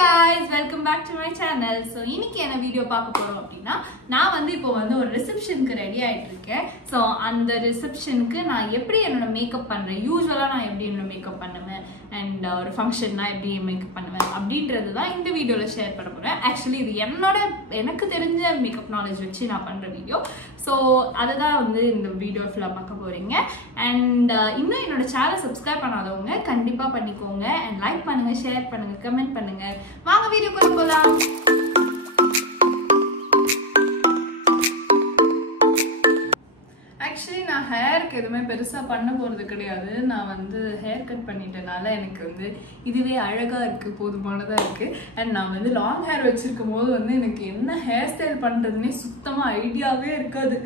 guys, welcome back to my channel. So இன்னைக்கு என்ன video பார்க்க போறோம் அப்படினா நான் வந்து இப்போ வந்து ஒரு ரிசெப்ஷனுக்கு ரெடி ஆயிட்டு இருக்கேன். சோ அந்த ரிசெப்ஷனுக்கு நான் எப்படி என்னோட மேக்கப் பண்றேன், யூசுவலா நான் எப்படி என்னோட மேக்கப் பண்ணுவேன் and ஒரு ஃபங்க்ஷன்னா எப்படி மேக்கப் பண்ணுவேன் அப்படின்றது தான் இந்த வீடியோல ஷேர் பண்ண போறேன். ஆக்சுவலி இது எனக்கு தெரிஞ்ச மேக்கப் நாலேஜ் வச்சு நான் பண்ற வீடியோ. சோ அதை தான் வந்து இந்த வீடியோ ஃபுல்லா பார்க்க போறீங்க. அண்ட் இன்னும் என்னோட சேனல் சப்ஸ்கிரைப் பண்ணாதவங்க கண்டிப்பா பண்ணிக்கோங்க அண்ட் லைக் பண்ணுங்க, ஷேர் பண்ணுங்க, கமெண்ட் பண்ணுங்க. வாங்க வீடியோக்குள்ள போலாம். ஆக்சுவலி நான் ஹேருக்கு எதுவுமே பெருசா பண்ண போறது கிடையாது. நான் வந்து ஹேர் கட் பண்ணிட்டனால எனக்கு வந்து இதுவே அழகா இருக்கு, போதுமானதா இருக்கு. அண்ட் நான் வந்து லாங் ஹேர் வச்சிருக்கும் போது வந்து எனக்கு என்ன ஹேர் ஸ்டைல் பண்றதுன்னே சுத்தமா ஐடியாவே இருக்காது,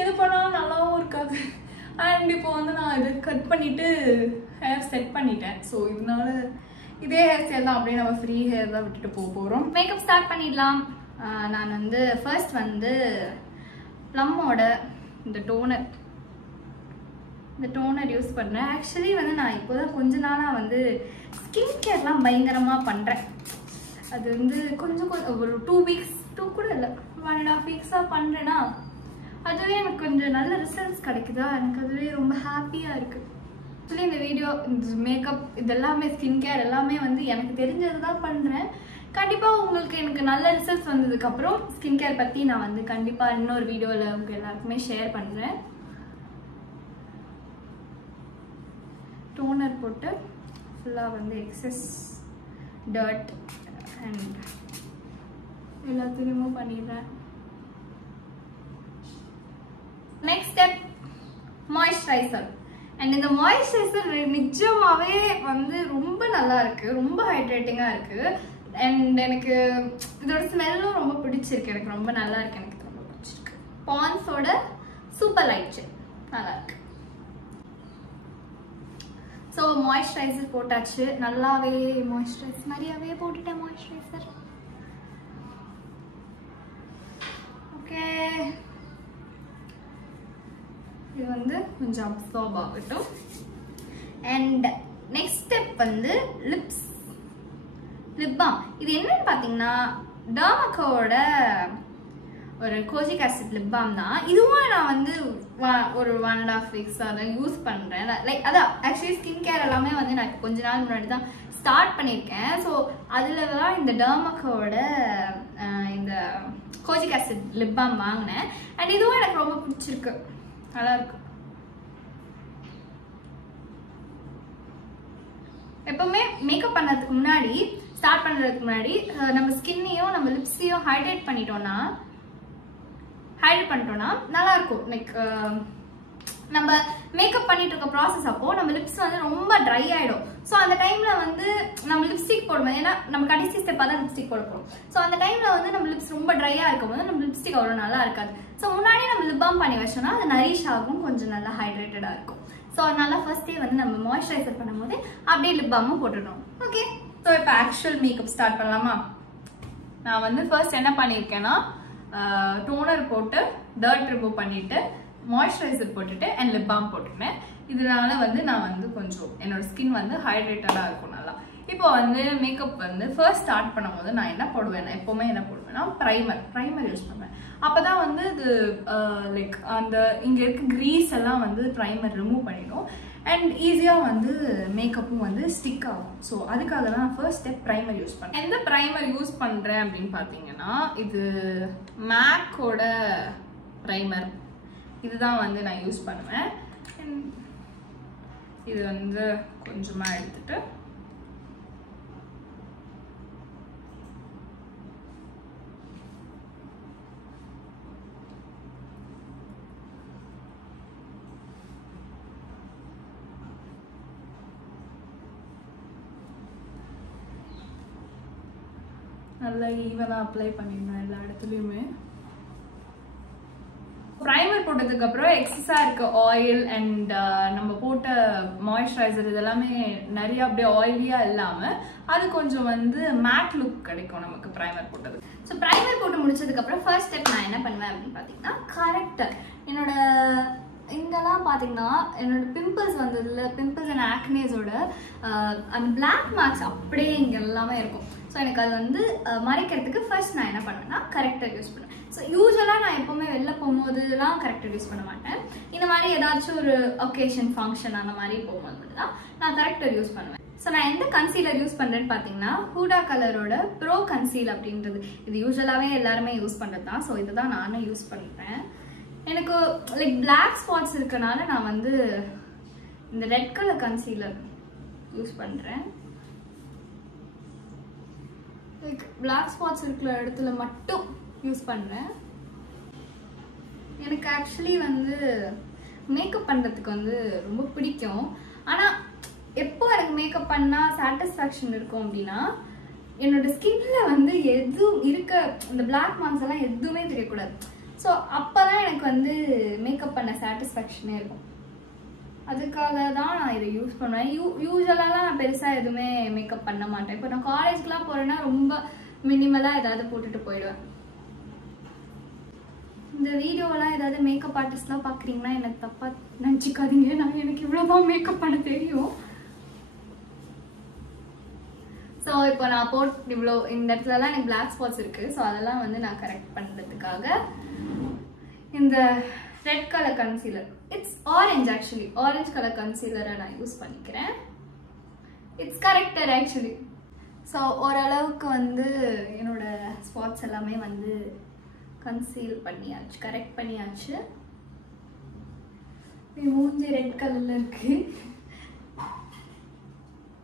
எது பண்ணாலும் நல்லாவும் இருக்காது. அண்ட் இப்போ வந்து நான் இது கட் பண்ணிட்டு ஹேர் செட் பண்ணிட்டேன். ஸோ இதனால இதே ஹேர் ஸ்டைல் தான், அப்படியே நம்ம ஃப்ரீ ஹேர் தான் விட்டுட்டு போக போகிறோம். மேக்கப் ஸ்டார்ட் பண்ணிடலாம். நான் வந்து ஃபர்ஸ்ட் வந்து ப்ளம்மோட இந்த டோனர் யூஸ் பண்ணுறேன். ஆக்சுவலி வந்து நான் இப்போதான் கொஞ்ச நாளாக வந்து ஸ்கின் கேர்லாம் பயங்கரமாக பண்ணுறேன். அது வந்து கொஞ்சம் ஒரு 2 வீக்ஸ் கூட இல்லை, 1.5 வீக்ஸாக பண்ணுறேன்னா அதுவே எனக்கு கொஞ்சம் நல்ல ரிசல்ட்ஸ் கிடைக்குதா, எனக்கு அதுவே ரொம்ப ஹாப்பியாக இருக்குது. ஆக்சுவலி இந்த வீடியோ, இந்த மேக்கப், இதெல்லாமே ஸ்கின் கேர் எல்லாமே வந்து எனக்கு தெரிஞ்சது தான் பண்ணுறேன். கண்டிப்பாக உங்களுக்கு எனக்கு நல்ல ரிசல்ட்ஸ் வந்ததுக்கப்புறம் ஸ்கின் கேர் பற்றி நான் வந்து கண்டிப்பாக இன்னொரு வீடியோவில் உங்களுக்கு எல்லாருக்குமே ஷேர் பண்ணுறேன். டோனர் போட்டு ஃபுல்லாக வந்து எக்ஸஸ் டர்ட் அண்ட் எல்லாத்தையும் ரிமூவ் பண்ணிடுறேன். Next step moisturiser. அண்ட் இந்த மாய்ஸ்சரைசர் நிஜமாவே வந்து ரொம்ப நல்லா இருக்கு, ரொம்ப ஹைட்ரேட்டிங்கா இருக்கு. அண்ட் எனக்கு இதோட ஸ்மெல்லும் ரொம்ப பிடிச்சிருக்கு, எனக்கு ரொம்ப நல்லா இருக்கு, எனக்கு ரொம்ப பிடிச்சிருக்கு. பான்ஸோட சூப்பர் லைட் ஜெல் நல்லா இருக்கு. ஸோ மாய்ஸ்சரைசர் போட்டாச்சு, நல்லாவே மாய்ஸ்சரைசர் நிறையாவே போட்டுட்டேன் மாய்ஸ்சரைசர். ஓகே, இது வந்து கொஞ்சம் அப்சார்ப் ஆகட்டும். அண்ட் நெக்ஸ்ட் ஸ்டெப் வந்து லிப் பாம். இது என்னன்னு பார்த்தீங்கன்னா டர்மக்கோட ஒரு கோஜிக் ஆசிட் லிப் பாம் தான். இதுவும் நான் வந்து ஒரு 1.5 வீக்ஸ் அதை யூஸ் பண்ணுறேன். லைக் அதான் ஆக்சுவலி ஸ்கின் கேர் எல்லாமே வந்து நான் கொஞ்ச நாள் முன்னாடி தான் ஸ்டார்ட் பண்ணியிருக்கேன். ஸோ அதில் தான் இந்த டர்மக்கோட இந்த கோஜிக் ஆசிட் லிப் பாம் வாங்கினேன். அண்ட் இதுவும் எனக்கு ரொம்ப பிடிச்சிருக்கு, நல்லா இருக்கு. எப்பவுமே மேக்கப் பண்ணதுக்கு முன்னாடி, ஸ்டார்ட் பண்றதுக்கு முன்னாடி நம்ம ஸ்கின்னையும் நம்ம லிப்ஸையும் ஹைட்ரேட் பண்ணிட்டோம்னா நல்லா இருக்கும். லைக் நம்ம மேக்கப் பண்ணிட்டு இருக்க ப்ராசஸ் அப்போ நம்ம லிப்ஸ் வந்து ரொம்ப ட்ரை ஆயிடும். ஸோ அந்த டைம்ல வந்து நம்ம லிப்ஸ்டிக் போடுவோம், ஏன்னா நம்ம கடைசி ஸ்டெப்பாக தான் லிப்ஸ்டிக் போட போறோம். ஸோ அந்த டைம்ல வந்து நம்ம லிப்ஸ் ரொம்ப ட்ரையா இருக்கும் போது நம்ம லிப்ஸ்டிக் அவ்வளோ நல்லா இருக்காது. ஸோ முன்னாடி நம்ம லிப் பாம் பண்ணி வச்சோம்னா அது நரிஷ் ஆகும், கொஞ்சம் நல்லா ஹைட்ரேட்டடா இருக்கும். ஸோ அதனால ஃபர்ஸ்டே வந்து நம்ம மாய்ஸ்சரைசர் பண்ணும்போது அப்படியே லிப் பாமும் போட்டுடணும். ஓகே, ஸோ இப்போ ஆக்சுவல் மேக்கப் ஸ்டார்ட் பண்ணலாமா? நான் வந்து ஃபர்ஸ்ட் என்ன பண்ணியிருக்கேன்னா டோனர் போட்டு டர்ட் ரிமூவ் பண்ணிட்டு மாய்ஸ்சரைசர் போட்டுட்டு அண்ட் லிப் பாம் போட்டுட்டேன். இதனால வந்து நான் வந்து கொஞ்சம் என்னோட ஸ்கின் வந்து ஹைட்ரேட்டடாக இருக்கும் நல்லா. இப்போ வந்து மேக்கப் வந்து ஃபர்ஸ்ட் ஸ்டார்ட் பண்ணும்போது நான் என்ன போடுவேன், எப்போவுமே என்ன போடுவேன்னா ப்ரைமர் யூஸ் பண்ணுவேன். அப்போ தான் வந்து இது லைக் அந்த இங்கே இருக்க க்ரீஸ் எல்லாம் வந்து ப்ரைமர் ரிமூவ் பண்ணிடும் அண்ட் ஈஸியாக வந்து மேக்கப்பும் வந்து ஸ்டிக் ஆகும். ஸோ அதுக்காக தான் நான் ஃபர்ஸ்ட் ஸ்டெப் ப்ரைமர் யூஸ் பண்ணேன். எந்த ப்ரைமர் யூஸ் பண்ணுறேன் அப்படின்னு பார்த்தீங்கன்னா இது மேக்கோட ப்ரைமர், இதுதான் வந்து நான் யூஸ் பண்ணுவேன். இது வந்து கொஞ்சமாக எடுத்துட்டு நல்லா ஈவனாக அப்ளை பண்ணிடணும் எல்லா இடத்துலையுமே. ப்ரைமர் போட்டதுக்கு அப்புறம் எக்ஸஸா இருக்க ஆயில் அண்ட் நம்ம போட்ட மாய்ஸ்சரைசர் இதெல்லாமே நிறைய அப்படியே ஆயிலியா இல்லாம அது கொஞ்சம் வந்து மேட் லுக் கிடைக்கும் நமக்கு ப்ரைமர் போட்டது. ஸோ ப்ரைமர் போட்டு முடிச்சதுக்கு அப்புறம் ஃபர்ஸ்ட் ஸ்டெப் நான் என்ன பண்ணுவேன் அப்படின்னு பார்த்தீங்கன்னா கரெக்டாக என்னோட இங்கெல்லாம் பார்த்தீங்கன்னா என்னோட பிம்பிள்ஸ் வந்ததுல பிம்பிள்ஸ் அண்ட் ஆக்னேஸோட அந்த பிளாக் மார்க்ஸ் அப்படியே இங்கே எல்லாமே இருக்கும். ஸோ எனக்கு அது வந்து மறைக்கிறதுக்கு ஃபர்ஸ்ட் நான் என்ன பண்ணுவேன்னா கரெக்டர் யூஸ் பண்ணுவேன். ஸோ யூஸ்வலாக நான் எப்போவுமே வெளில போகும்போதுலாம் கரெக்டர் யூஸ் பண்ண மாட்டேன். இந்த மாதிரி ஏதாச்சும் ஒரு ஒகேஷன் ஃபங்க்ஷன் அந்த மாதிரி போகும்போது மட்டும் தான் நான் கரெக்டர் யூஸ் பண்ணுவேன். ஸோ நான் எந்த கன்சீலர் யூஸ் பண்ணுறேன்னு பார்த்தீங்கன்னா ஹூடா கலரோட ப்ரோ கன்சீல் அப்படின்றது. இது யூஸ்வலாகவே எல்லாருமே யூஸ் பண்ணுறது தான். ஸோ இதுதான் நானும் யூஸ் பண்ணுறேன். எனக்கு லைக் பிளாக் ஸ்பாட்ஸ் இருக்கனால நான் வந்து இந்த ரெட் கலர் கன்சீலர் யூஸ் பண்ணுறேன். லைக் பிளாக் ஸ்பாட்ஸ் இருக்கிற இடத்துல மட்டும் யூஸ் பண்ணுறேன். எனக்கு ஆக்சுவலி வந்து மேக்கப் பண்ணுறதுக்கு வந்து ரொம்ப பிடிக்கும். ஆனால் எப்போ எனக்கு மேக்கப் பண்ணால் சாட்டிஸ்ஃபேக்ஷன் இருக்கும் அப்படின்னா என்னோட ஸ்கின்ல வந்து எதுவும் இருக்க இந்த பிளாக் மார்க்ஸ் எல்லாம் எதுவுமே தெரியக்கூடாது. ஸோ அப்போ தான் எனக்கு வந்து மேக்கப் பண்ண சாட்டிஸ்ஃபேக்ஷனே இருக்கும். அதுக்காக தான் நான் இதை யூஸ் பண்ணுவேன். யூஸ்வலாலாம் நான் பெருசாக எதுவுமே மேக்கப் பண்ண மாட்டேன். இப்போ நான் காலேஜ்க்குலாம் போகிறேன்னா ரொம்ப மினிமலாக ஏதாவது போட்டுட்டு போயிடுவேன். இந்த வீடியோலாம் ஏதாவது மேக்கப் ஆர்டிஸ்ட்லாம் பார்க்குறீங்கன்னா எனக்கு தப்பாக நினச்சிக்காதீங்க. நான் எனக்கு இவ்வளோதான் மேக்கப் பண்ண தெரியும். ஸோ இப்போ நான் இவ்வளோ இந்த இடத்துலலாம் எனக்கு பிளாக் ஸ்பாட்ஸ் இருக்குது. ஸோ அதெல்லாம் வந்து நான் கரெக்ட் பண்ணுறதுக்காக இந்த red colour concealer, it's orange actually, orange colour கன்சீலரை நான் யூஸ் பண்ணிக்கிறேன். It's character actually. ஸோ ஓரளவுக்கு வந்து என்னோட ஸ்பாட்ஸ் எல்லாமே வந்து கன்சீல் பண்ணியாச்சு, கரெக்ட் பண்ணியாச்சு. மூஞ்சி ரெட் கலரில் இருக்குது.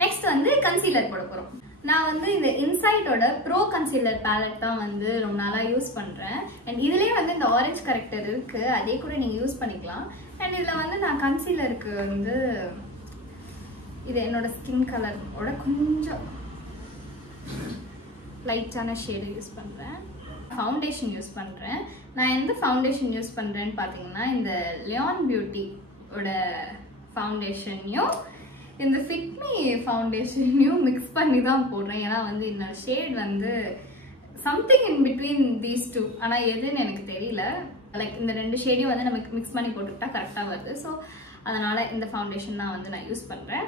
நெக்ஸ்ட் வந்து கன்சீலர் போட போகிறோம். நான் வந்து இந்த இன்சைட்டோட ப்ரோ கன்சீலர் பேலட் தான் வந்து ரொம்ப நாளாக யூஸ் பண்ணுறேன். அண்ட் இதுலேயே வந்து இந்த ஆரஞ்ச் கரெக்டர் இருக்குது, அதே கூட நீங்கள் யூஸ் பண்ணிக்கலாம். அண்ட் இதில் வந்து நான் கன்சீலருக்கு வந்து இது என்னோட ஸ்கின் கலரோட கொஞ்சம் லைட்டான ஷேடு யூஸ் பண்ணுறேன். ஃபவுண்டேஷன் யூஸ் பண்ணுறேன். நான் எந்த ஃபவுண்டேஷன் யூஸ் பண்ணுறேன்னு பார்த்தீங்கன்னா இந்த லியான் பியூட்டியோட ஃபவுண்டேஷனையும் இந்த ஃபிட்மி ஃபவுண்டேஷனையும் மிக்ஸ் பண்ணி தான் போடுறேன். ஏன்னா வந்து என்னோட ஷேட் வந்து something in between these two, ஆனால் எதுன்னு எனக்கு தெரியல. லைக் இந்த ரெண்டு ஷேடையும் வந்து நமக்கு மிக்ஸ் பண்ணி போட்டுக்கிட்டா கரெக்டாக வருது. ஸோ அதனால் இந்த ஃபவுண்டேஷன் தான் வந்து நான் யூஸ் பண்ணுறேன்.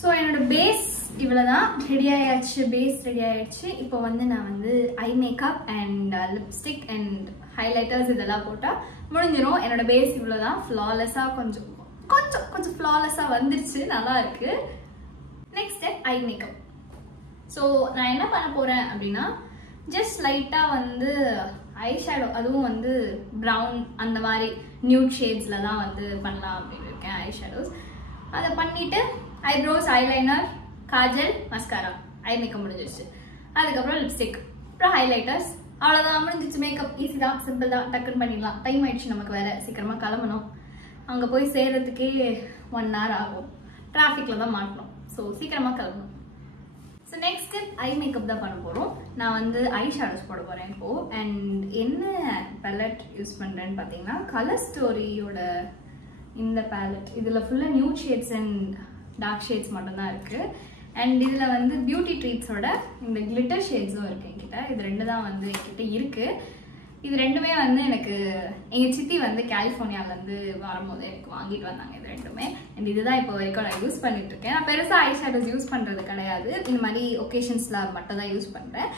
ஸோ என்னோட பேஸ் இவ்வளோதான், ரெடி ஆயாச்சு. பேஸ் ரெடி ஆயாச்சு. இப்போ வந்து நான் வந்து eye makeup and lipstick and highlighters இதெல்லாம் போட்டால் முடிஞ்சிடும். என்னோட பேஸ் இவ்வளோதான். ஃப்ளாலெஸ்ஸாக கொஞ்சம் ஃப்ளாலெஸ்ஸாக வந்துருச்சு, நல்லா இருக்கு. Next step eye makeup. So நான் என்ன பண்ண போகிறேன் அப்படின்னா ஜஸ்ட் லைட்டாக வந்து ஐ ஷேடோ, அதுவும் வந்து ப்ரௌன் அந்த மாதிரி நியூட் ஷேட்ஸில் தான் வந்து பண்ணலாம் அப்படின்னு இருக்கேன் ஐ ஷேடோஸ். அதை பண்ணிவிட்டு eyebrows, eyeliner, Kajal, mascara, eye makeup முடிஞ்சிருச்சு. அதுக்கப்புறம் லிப்ஸ்டிக், அப்புறம் ஹைலைட்டர்ஸ், அவ்வளோதான் முடிஞ்சிச்சு. மேக்கப் ஈஸி தான், சிம்பிள் தான், டக்குன்னு பண்ணிடலாம். டைம் ஆயிடுச்சு, நமக்கு வேறு சீக்கிரமாக கிளம்பணும். அங்கே போய் சேர்றதுக்கே 1 hour ஆகும், டிராஃபிக்கில் தான் மாட்டணும். ஸோ சீக்கிரமாக கிளம்பணும். So next step eye makeup தான் பண்ண போகிறோம். நான் வந்து ஐ ஷேடோஸ் போட போகிறேன் இப்போது. அண்ட் என்ன பேலட் யூஸ் பண்ணுறேன்னு பார்த்தீங்கன்னா கலர் ஸ்டோரியோட இந்த பேலட். இதில் ஃபுல்லாக nude shades and dark shades மட்டும்தான் இருக்குது. அண்ட் இதில் வந்து பியூட்டி ட்ரீட்ஸோட இந்த கிளிட்டர் ஷேட்ஸும் இருக்குது என்கிட்ட. இது ரெண்டு தான் வந்து என்கிட்ட இருக்குது. இது ரெண்டுமே வந்து எனக்கு எங்கள் சித்தி வந்து கலிஃபோர்னியாவிலேருந்து வரும்போது எனக்கு வாங்கிட்டு வந்தாங்க இது ரெண்டுமே. அண்ட் இதுதான் இப்போ வரைக்கும் நான் யூஸ் பண்ணிட்டுருக்கேன். நான் பெருசாக ஐ ஷேடோஸ் யூஸ் பண்ணுறது கிடையாது, இந்த மாதிரி ஒகேஷன்ஸில் மட்டும் தான் யூஸ் பண்ணுறேன்.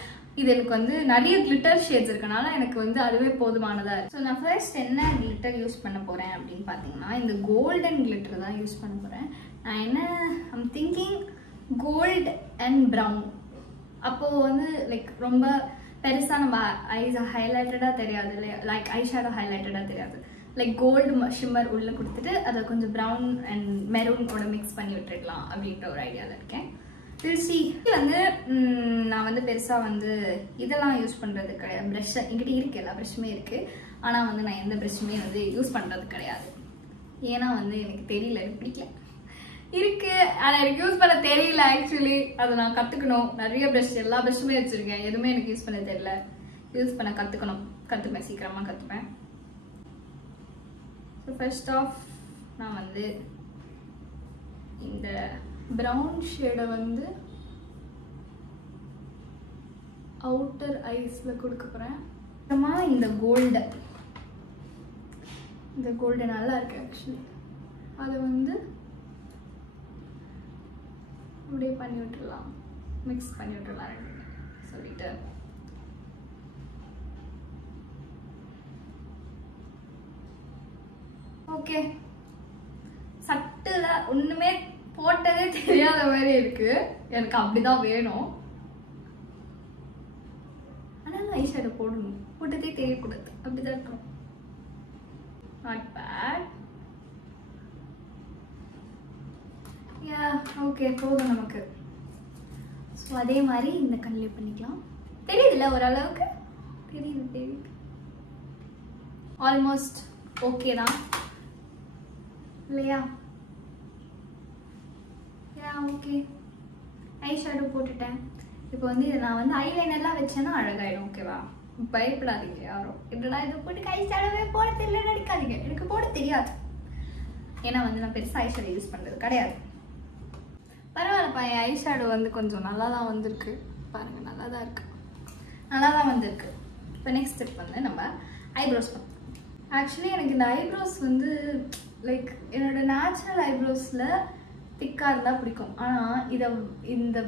இது எனக்கு வந்து நிறைய கிளிட்டர் ஷேட்ஸ் இருக்கனால எனக்கு வந்து அதுவே போதுமானதாக இருக்குது. ஸோ நான் ஃபர்ஸ்ட் என்ன கிளிட்டர் யூஸ் பண்ண போகிறேன் அப்படின்னு பார்த்தீங்கன்னா இந்த கோல்டன் கிளிட்டர் தான் யூஸ் பண்ண போகிறேன். நான் என்ன I'm thinking gold and brown. அப்போது வந்து லைக் ரொம்ப பெருசாக நம்ம ஐஸ் ஹைலைட்டடாக தெரியாது, லைக் ஐ ஷேடோ ஹைலைட்டடாக தெரியாது. லைக் கோல்டு ஷிம்மர் உள்ளே கொடுத்துட்டு அதை கொஞ்சம் ப்ரௌன் அண்ட் மெரூனோட மிக்ஸ் பண்ணி விட்டுருக்கலாம் அப்படின்ற ஒரு ஐடியாவில் இருக்கேன். திருச்சி வந்து நான் வந்து பெருசாக வந்து இதெல்லாம் யூஸ் பண்ணுறது கிடையாது. ப்ரெஷ்ஷை என்கிட்ட இருக்குது, எல்லா ப்ரெஷ்ஷுமே இருக்குது. ஆனால் வந்து நான் எந்த ப்ரெஷ்ஷுமே வந்து யூஸ் பண்ணுறது கிடையாது. ஏன்னா வந்து எனக்கு தெரியல, எனக்கு பிடிக்கல. இருக்குது, அதை எனக்கு யூஸ் பண்ண தெரியல ஆக்சுவலி. அதை நான் கற்றுக்கணும். நிறைய ப்ரெஷ், எல்லா ப்ரெஷ்ஷுமே வச்சுருக்கேன், எதுவுமே எனக்கு யூஸ் பண்ண தெரியல. யூஸ் பண்ண கற்றுப்பேன், சீக்கிரமாக கற்றுப்பேன். ஸோ ஃபர்ஸ்ட் ஆஃப் நான் வந்து இந்த ப்ரௌன் ஷேடை வந்து அவுட்டர் ஐஸில் கொடுக்க போகிறேன். அப்புறமா இந்த கோல்டு நல்லா இருக்கு ஆக்சுவலி. அதை வந்து அப்படியே பண்ணி விட்டுடலாம். மிக்ஸ் பண்ணி விட்டுலாம் சொல்லிட்டு ஓகே. சட்டுல ஒண்ணுமே போட்டதே தெரியாத மாதிரி இருக்கு. எனக்கு அப்படிதான் வேணும். ஆனால் ஐஷேடோ போடணும், போட்டதே தெரியக்கூடாது, அப்படிதான் இருக்கணும். Not bad. யா ஓகே, போதும் நமக்கு. ஸோ அதே மாதிரி இந்த கண்ணிலே பண்ணிக்கலாம். தெரியுதுல்ல, ஓரளவுக்கு தெரியுது. ஆல்மோஸ்ட் ஓகே தான் இல்லையா? Yeah okay. ஐஷேடோ போட்டுட்டேன். இப்போ வந்து இதை நான் வந்து ஐலைனர்லாம் வச்சேன்னா அழகாயிடும். ஓகேவா? பயப்படாதீங்க யாரும். இப்படிலாம் இதை போட்டு ஐஷேடோவே போட தெரியல நடிக்காதீங்க. எனக்கு போட தெரியாது. ஏன்னா வந்து நான் பெருசாக ஐஷேடோ யூஸ் பண்ணுறது கிடையாது. பரவாயில்லப்பா, என் ஐஷேடோ வந்து கொஞ்சம் நல்லா தான் வந்திருக்கு. பாருங்கள், நல்லா தான் இருக்குது, நல்லா தான் வந்திருக்கு. இப்போ நெக்ஸ்ட் ஸ்டெப் வந்து நம்ம ஐப்ரோஸ் பண்ணோம். ஆக்சுவலி எனக்கு இந்த ஐப்ரோஸ் வந்து லைக் என்னோட நேச்சுரல் ஐப்ரோஸில் திக்காக இருந்தால் பிடிக்கும். ஆனால் இதை இந்த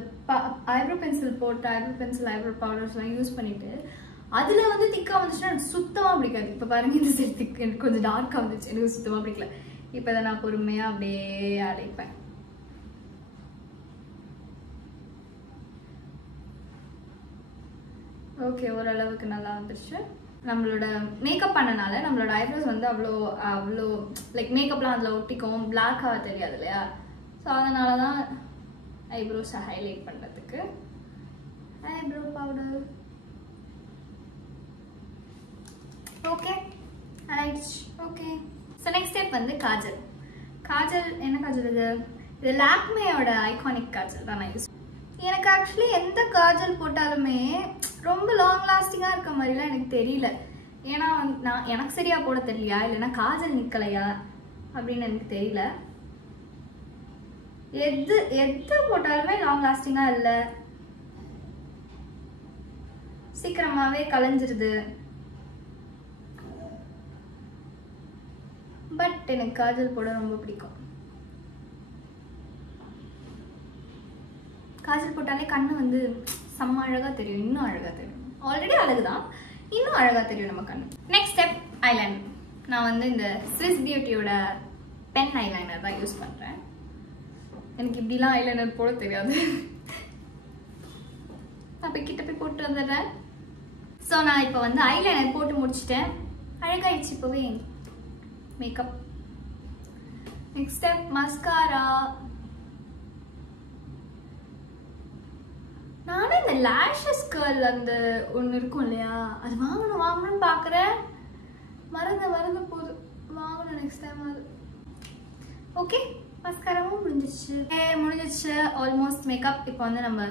ஐப்ரோ பென்சில் போட்டு ஐப்ரோ பவுடர்ஸ்லாம் யூஸ் பண்ணிவிட்டு அதில் வந்து திக்காக வந்துச்சுன்னா எனக்கு சுத்தமாக பிடிக்காது. இப்போ பாருங்கள், இந்த சைடு திக் எனக்கு கொஞ்சம் டார்க்காக வந்துச்சு, எனக்கு சுத்தமாக பிடிக்கல. இப்போ இதை நான் பொறுமையாக அப்படியே அடைப்பேன். ஓகே, ஓரளவுக்கு நல்லா வந்துருச்சு. நம்மளோட மேக்கப் பண்ணனால நம்மளோட ஐப்ரோஸ் வந்து அவ்வளோ லைக் மேக்கப்லாம் அதில் ஒட்டிக்கும், பிளாக்காக தெரியாது இல்லையா? ஸோ அதனால தான் ஐப்ரோஸை ஹைலைட் பண்ணுறதுக்கு ஐப்ரோ பவுடர். ஓகே ஆயிடுச்சு. ஓகே, ஸோ நெக்ஸ்ட் ஸ்டெப் வந்து காஜல். காஜல் என்ன காஜல் இது லாக்மேயோட ஐகானிக் காஜல் தான் நான் யூஸ். எனக்கு ஆக்சுவலி எந்த காஜல் போட்டாலுமே ரொம்ப லாங் லாஸ்டிங்காக இருக்க மாதிரிலாம் எனக்கு தெரியல. ஏன்னா நான் எனக்கு சரியாக போட தெரியலையா இல்லைன்னா காஜல் நிற்கலையா அப்படின்னு எனக்கு தெரியல. எது போட்டாலுமே லாங் லாஸ்டிங்காக இல்லை, சீக்கிரமாகவே கலைஞ்சிருது. பட் எனக்கு காஜல் போட ரொம்ப பிடிக்கும். காஜல் போட்டாலே கண்ணு வந்து செம்ம அழகாக தெரியும், இன்னும் அழகாக தெரியும். ஆல்ரெடி அழகுதான், இன்னும் அழகாக தெரியும் நம்ம கண்ணு. Next step eyeliner. நான் வந்து இந்த ஸ்விஸ் பியூட்டியோட பென் ஐலைனர் தான் யூஸ் பண்ணுறேன். எனக்கு இப்படிலாம் ஐலைனர் போட தெரியாது. நான் போய் கிட்ட போய் போட்டு வந்துடுறேன். ஸோ நான் இப்போ வந்து ஐலைனர் போட்டு முடிச்சிட்டேன். அழகாயிடுச்சு இப்போவே மேக்கப். Next step mascara. நானே இந்த லேஷஸ் கர்ல் அந்த ஒன்று இருக்கும் இல்லையா, அது வாங்கணும்னு பார்க்குறேன். மறந்து போகுது, வாங்கணும் நெக்ஸ்ட் டைம் அது. ஓகே, மஸ்காராவும் முடிஞ்சிச்சு ஆல்மோஸ்ட் மேக்கப். இப்போ வந்து நம்ம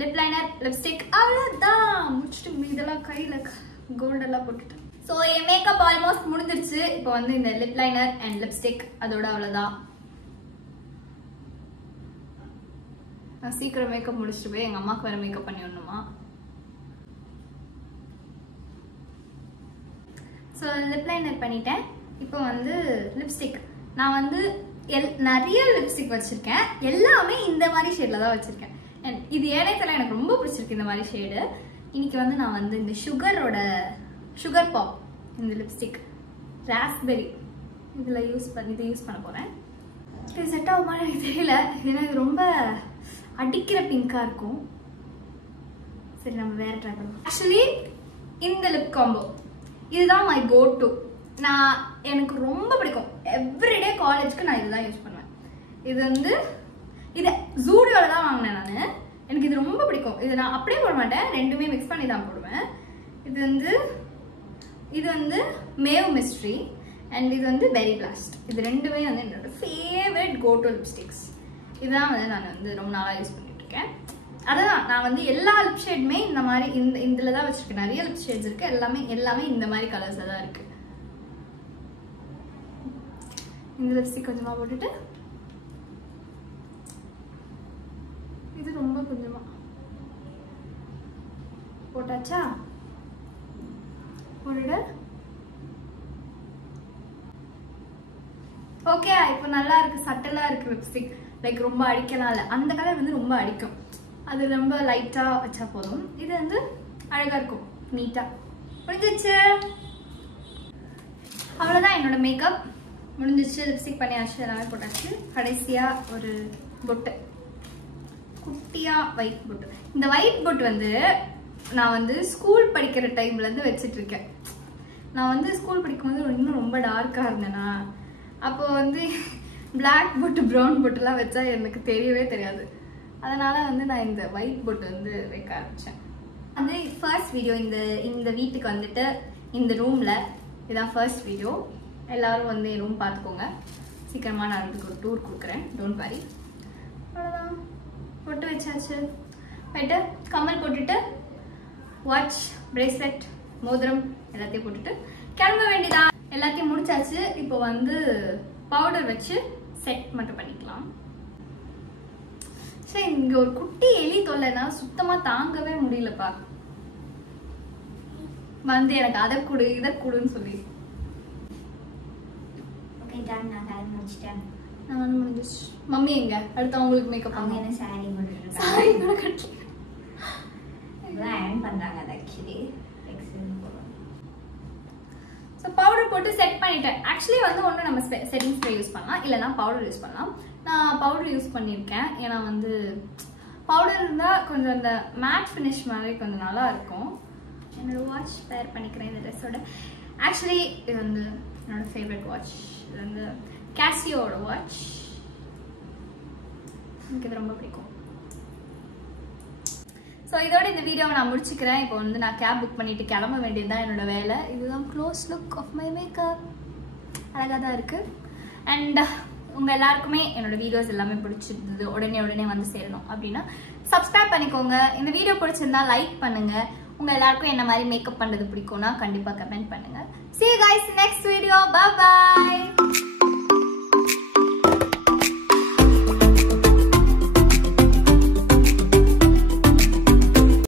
லிப் லைனர், லிப்ஸ்டிக், அவ்வளோதான் முடிச்சுட்டு இதெல்லாம் கையில் கோல்டெல்லாம் போட்டுட்டேன். ஸோ என் மேக்கப் ஆல்மோஸ்ட் முடிஞ்சிருச்சு. இப்போ வந்து இந்த லிப் லைனர் அண்ட் லிப்ஸ்டிக் அதோட அவ்வளோதான். நான் சீக்கிரம் மேக்கப் முடிச்சுட்டு போய் எங்கள் அம்மாவுக்கு வேறு மேக்கப் பண்ணி விடணுமா. ஸோ லிப் லைனர் பண்ணிட்டேன். இப்போ வந்து லிப்ஸ்டிக். நான் வந்து நிறைய லிப்ஸ்டிக் வச்சுருக்கேன், எல்லாமே இந்த மாதிரி ஷேடில் தான் வச்சுருக்கேன். இது ஏனையத்தில் எனக்கு ரொம்ப பிடிச்சிருக்கு இந்த மாதிரி ஷேடு. இன்னைக்கு வந்து நான் வந்து இந்த சுகர் பாப் இந்த லிப்ஸ்டிக் ராஸ்பெரி இதை யூஸ் பண்ண போகிறேன். இது செட் ஆகுமா எனக்கு தெரியல, ஏன்னா இது ரொம்ப அடிக்கிற பிங்காக இருக்கும். சரி, நம்ம வேற ட்ரை பண்ணுவோம். ஆக்சுவலி இந்த லிப் காம்போ இதுதான் மை கோ டு. எனக்கு ரொம்ப பிடிக்கும். எவ்ரிடே காலேஜ்க்கு நான் இதுதான் யூஸ் பண்ணுவேன். இது வந்து இதை ஜூடியோவில் தான் வாங்கினேன் நான். எனக்கு இது ரொம்ப பிடிக்கும். இது நான் அப்படியே போட மாட்டேன், ரெண்டுமே மிக்ஸ் பண்ணி தான் போடுவேன். இது வந்து மேவ் மிஸ்ட்ரி அண்ட் இது வந்து பெரி பிளாஸ்ட். இது ரெண்டுமே வந்து என்னோட ஃபேவரட் கோ டு லிப்ஸ்டிக்ஸ். இதுதான் வந்து நான் வந்து ரொம்ப நாளாக யூஸ் பண்ணிட்டு இருக்கேன். அதுதான் நான் வந்து எல்லா லிப் ஷேடுமே இந்த மாதிரி இதில் தான் வச்சுருக்கேன். நிறைய லிப் ஷேட்ஸ் இருக்குது, எல்லாமே இந்த மாதிரி கலர்ஸில் தான் இருக்குது. இந்த லிப்ஸ்டிக் கொஞ்சமாக போட்டுட்டு இது ரொம்ப கொஞ்சமாக போட்டாச்சா, போட்டுட்டு ஓகே. இப்போ நல்லா இருக்கு, சட்டலா இருக்கு லிப்ஸ்டிக். லைக் ரொம்ப அடிக்கலாம் இல்லை, அந்த கலர் வந்து ரொம்ப அடிக்கும். அது ரொம்ப லைட்டா வச்சா போதும். இது வந்து அழகா இருக்கும், நீட்டா முடிஞ்சிச்சு. அவ்வளவுதான் என்னோட மேக்கப் முடிஞ்சிச்சு. லிப்ஸ்டிக் பண்ணியாச்சு, எல்லாமே போட்டாச்சு. கடைசியா ஒரு பொட்டு, குட்டியா ஒயிட் பொட்டு. இந்த ஒயிட் பொட்டு வந்து நான் வந்து ஸ்கூல் படிக்கிற டைம்ல இருந்து வச்சிட்டு இருக்கேன். நான் வந்து ஸ்கூல் படிக்கும்போது இன்னும் ரொம்ப டார்க்கா இருந்தேனா, அப்போ வந்து பிளாக் பொட்டு ப்ரௌன் பொட்டுலாம் வச்சா எனக்கு தெரியவே தெரியாது. அதனால வந்து நான் இந்த ஒயிட் பொட்டு வந்து வைக்க ஆரம்பிச்சேன். வந்து ஃபர்ஸ்ட் வீடியோ இந்த வீட்டுக்கு வந்துட்டு இந்த ரூம்ல இதான் ஃபர்ஸ்ட் வீடியோ. எல்லாரும் வந்து என் ரூம் பார்த்துக்கோங்க. சீக்கிரமா நான் இதுக்கு ஒரு டூர் கொடுக்குறேன், டோன்ட் வரி. அவ்வளோதான், பொட்டு வச்சாச்சு. போயிட்டு கம்மல் போட்டுட்டு வாட்ச், பிரேஸ்லெட், மோதிரம் எல்லாத்தையும் போட்டுட்டு கிளம்ப வேண்டியதான். எல்லாத்தையும் முடிச்சாச்சு. இப்போ வந்து பவுடர் வச்சு செட் மட்டும் பண்ணிக்கலாம். சரி, இங்க ஒரு குட்டி எலி தொல்லைனா சுத்தமா தாங்கவே முடியலப்பா. வந்து எனக்கு அதை கொடு இதை கொடுன்னு சொல்லி. நான் முடிச்சிட்டேன். நான் முடிஞ்சிச்சு. மம்மி எங்க அடுத்து அவங்களுக்கு மேக்கப் அவங்க என்ன சாரி போட்டுருக்காங்க. சாரி கூட கட்டல. இதெல்லாம் அயர்ன் பண்றாங்க. அது ஆக்சுவலி எக்ஸலென்ட் போடுறோம். ஸோ பவுடர் போட்டு செட் பண்ணிட்டேன். ஆக்சுவலி வந்து ஒன்று நம்ம செட்டிங் ஸ்ப்ரே யூஸ் பண்ணலாம், இல்லைனா பவுடர் யூஸ் பண்ணலாம். நான் பவுடர் யூஸ் பண்ணியிருக்கேன். ஏன்னா வந்து பவுடர் இருந்தால் கொஞ்சம் அந்த மேட் ஃபினிஷ் மாதிரி கொஞ்சம் நல்லா இருக்கும். என்னோட வாட்ச் பேர் பண்ணிக்கிறேன் இந்த ட்ரெஸ்ஸோட. ஆக்சுவலி இது வந்து என்னோட ஃபேவரட் வாட்ச். இது வந்து கேசியோட வாட்ச். எனக்கு இது ரொம்ப பிடிக்கும். ஸோ இதோட இந்த வீடியோவை நான் முடிச்சுக்கிறேன். இப்போ வந்து நான் கேப் புக் பண்ணிட்டு கிளம்ப வேண்டியதுதான் என்னோட வேலை. இதுதான் close look of my makeup. அழகாக தான் இருக்குது. அண்ட் உங்கள் எல்லாருக்குமே என்னோட வீடியோஸ் எல்லாமே பிடிச்சிருந்தது, உடனே வந்து சேரணும் அப்படின்னா சப்ஸ்கிரைப் பண்ணிக்கோங்க. இந்த வீடியோ பிடிச்சிருந்தா லைக் பண்ணுங்கள். உங்கள் எல்லாருக்கும் என்ன மாதிரி மேக்கப் பண்ணுறது பிடிக்கும்னா கண்டிப்பாக கமெண்ட் பண்ணுங்கள். See you guys next video. Bye bye.